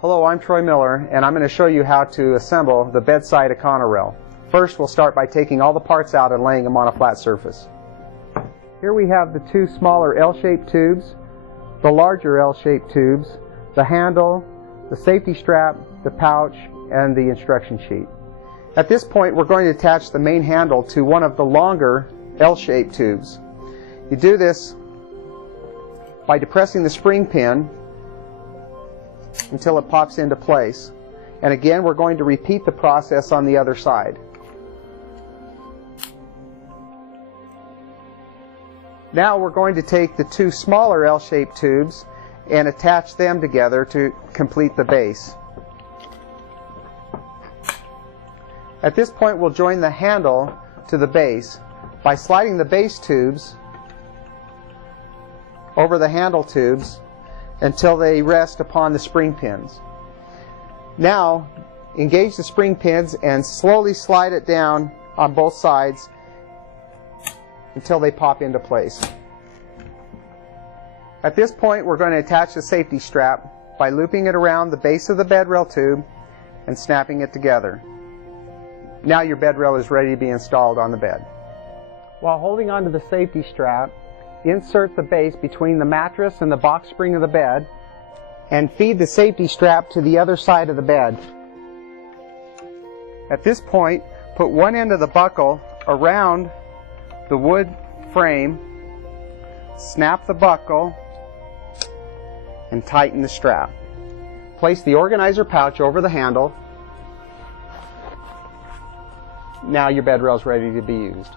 Hello, I'm Troy Miller, and I'm going to show you how to assemble the bedside Econo rail. First, we'll start by taking all the parts out and laying them on a flat surface. Here we have the two smaller L-shaped tubes, the larger L-shaped tubes, the handle, the safety strap, the pouch, and the instruction sheet. At this point, we're going to attach the main handle to one of the longer L-shaped tubes. You do this by depressing the spring pin until it pops into place. And again, we're going to repeat the process on the other side. Now we're going to take the two smaller L-shaped tubes and attach them together to complete the base. At this point, we'll join the handle to the base by sliding the base tubes over the handle tubes until they rest upon the spring pins. Now, engage the spring pins and slowly slide it down on both sides until they pop into place. At this point, we're going to attach the safety strap by looping it around the base of the bed rail tube and snapping it together. Now your bed rail is ready to be installed on the bed. While holding onto the safety strap, insert the base between the mattress and the box spring of the bed and feed the safety strap to the other side of the bed. At this point, put one end of the buckle around the wood frame, snap the buckle, and tighten the strap. Place the organizer pouch over the handle. Now your bed rail is ready to be used.